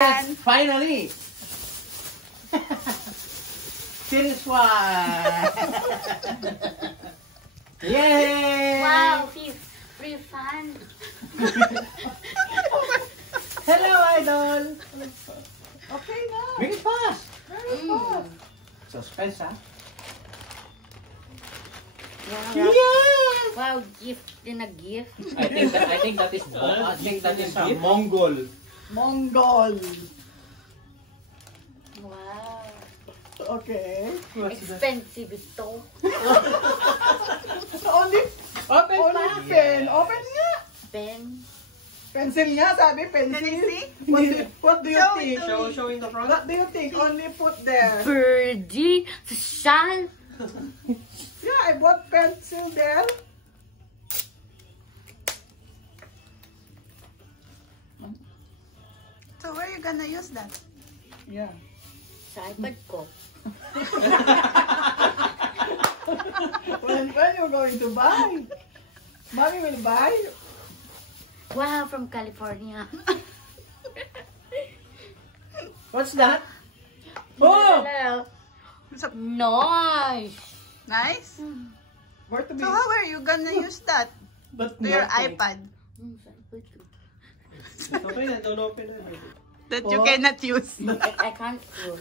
Yes, finally! Series 1! Yay! Wow, free fun. Hello, Idol! Okay na. Make it fast! Very fast. Suspense, ha? Wow, Yes! wow, gift din a gift. I think that is I think that is a Mongol. Mongol. Wow. Okay. Expensive ito. Only Open pen. Open nga. Pen. Pencil nga, sabi pencil. What do you think? Show in the front. What do you think? Only put there. Birdie. Social. Yeah, I bought pencil there. So where are you gonna use that? Yeah. Sa iPad ko. When you're going to buy? Mommy will buy? Wow, from California. What's that? Oh! Nice. Nice. Where to be? So how are you gonna use that? But To your iPad? Sa iPad ko. Open it, don't open it. That you cannot use. I can't use.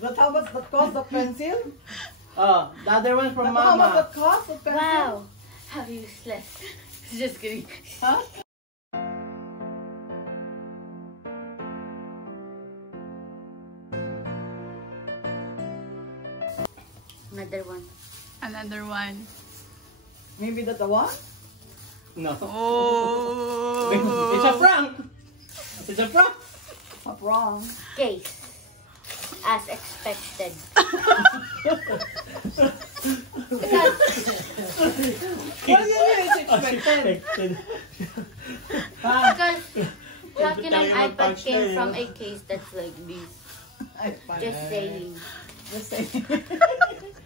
But how much that cost the pencil? Oh, the other one from How much Mama. that cost the pencil? Wow. How useless. Just kidding. Huh? Another one. Another one. Maybe that the one? No. Oh. It's a prank! It's a prank! Not wrong. Case. As expected. What do you mean it's expected? Because how can an iPad came from a case that's like this? Just saying. Just saying.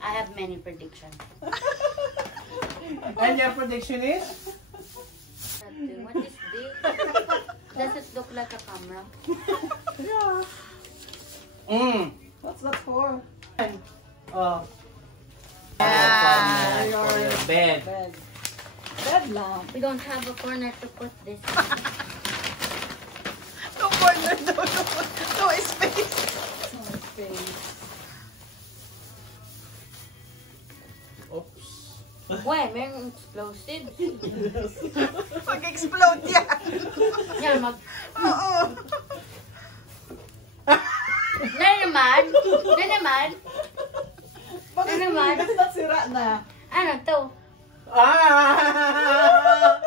I have many predictions. And your prediction is? What is this? Does it look like a camera? Yeah. What's that for? Oh. Yeah. For your bed. Bed. Bed lamp. We don't have a corner to put this. No corner, no space. No space. Oops. Why? Mayroong explosive? Mag-explode yan. Yan, mag... Oo. Na naman? Na naman? Bakit Ano naman? bakit nasira na? Ano to? Ah!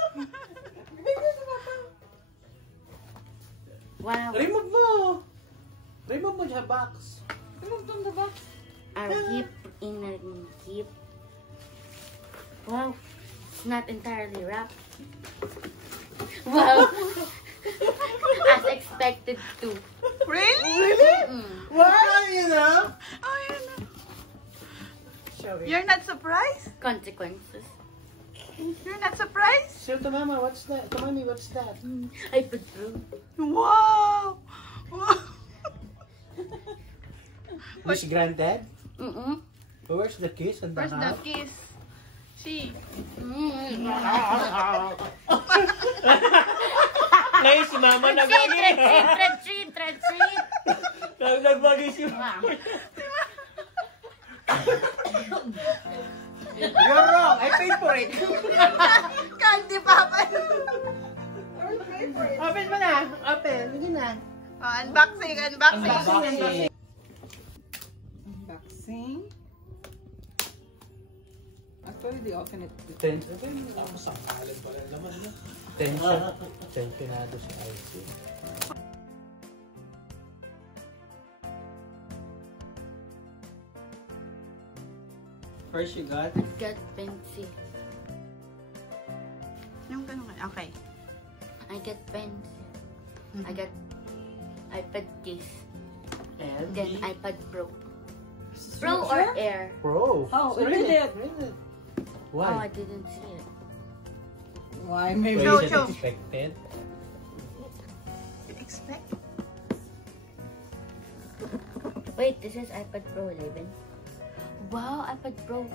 Wow. Remove mo! Remove mo sa box. Remove from the box. Our gift in a gift. Wow. It's not entirely wrapped. Wow. As expected to. Really? What? You know? Oh, yun na. Show it. You're not surprised? Consequences. You're not surprised? Show to Mama, what's that? To Mommy, what's that? iPad Pro. Wow. Wow. Miss Granddad? Mm-mm. Where's the kiss and the Where's the hug? kiss? See. Ngayon si Mama nagwagi. Treat. Nagwagi si Wow. You're wrong. I paid for it. Candy papa. Where's the favorite? Open mo na. Open. Hindi na. Oh, unboxing. Unboxing. Unboxing. Actually, they open it. Tensionado si IC. First you got? Got pencil. Yung ganun. Okay. I got pens. I got iPad case. And Then iPad Pro. Pro or Air? Pro. Oh, So read it. Read it. Oh, Why? I didn't see it. Why? Maybe. Show, Is it show. expected? You expect? Wait, this is iPad Pro 11. Wow, iPad Pro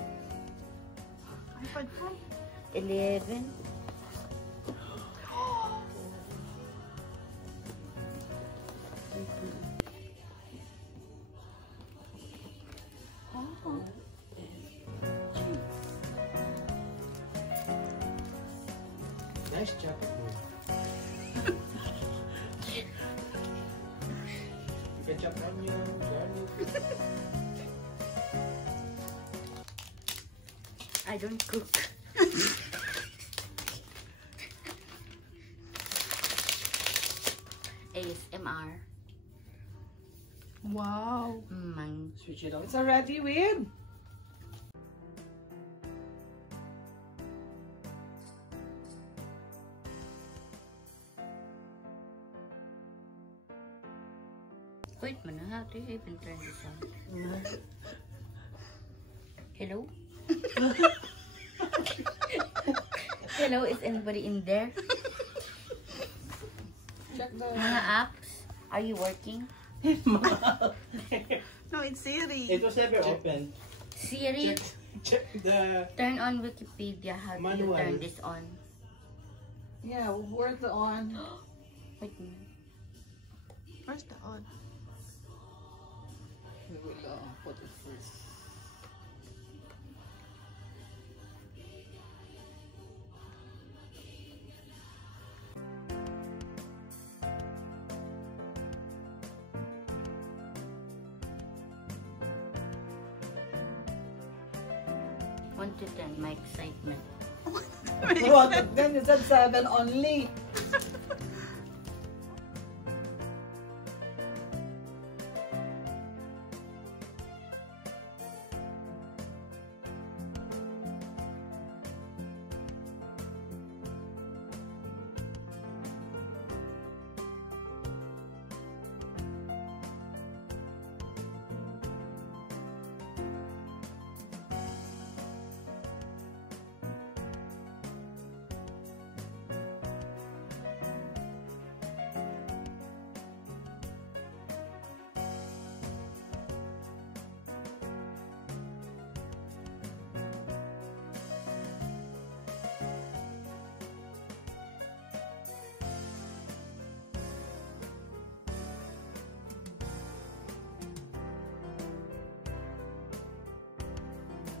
iPad Pro. 11. Oh. Nice job. Ketchup onion, garlic. I don't cook. ASMR. Wow. Switch it on. It's already with. Wait a minute, how do you even turn this on? Hello? Hello, is anybody in there? Check the... Mga apps, are you working? No, it's Siri. It was never open. Siri, Check the turn on Wikipedia. How do you Manual. turn this on? Yeah, where's the on? Wait a minute. Where's the on? We will put it first. One to 10, my excitement. What? Then it's at 7 only.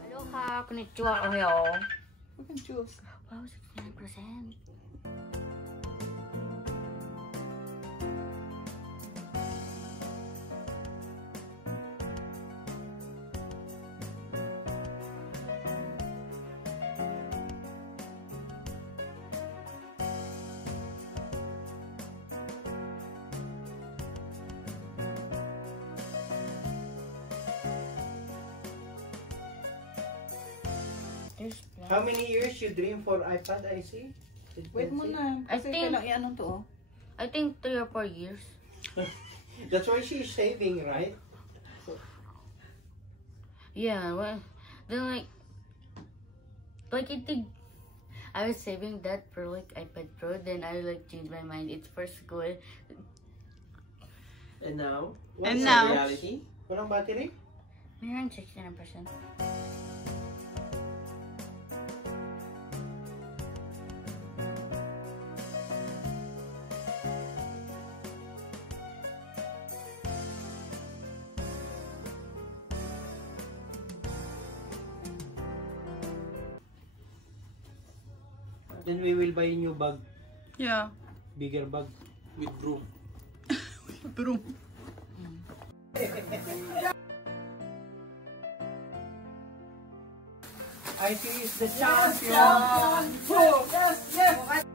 Aloha, konnichiwa, oyo. You can choose. Wow, 69%. There's black. How many years you dream for iPad, I see? Wait muna. I Kasi think- kailangan i-ano to, oh. I think 3 or 4 years. That's why she's saving, right? Yeah, well, then like I think I was saving that for like iPad Pro, then I like changed my mind. It's for school. And now? And What's now? the reality? Walang battery? Meron 69%. Then we will buy a new bag. Yeah. Bigger bag. With broom. Broom. IT is the champion! Yes, yes!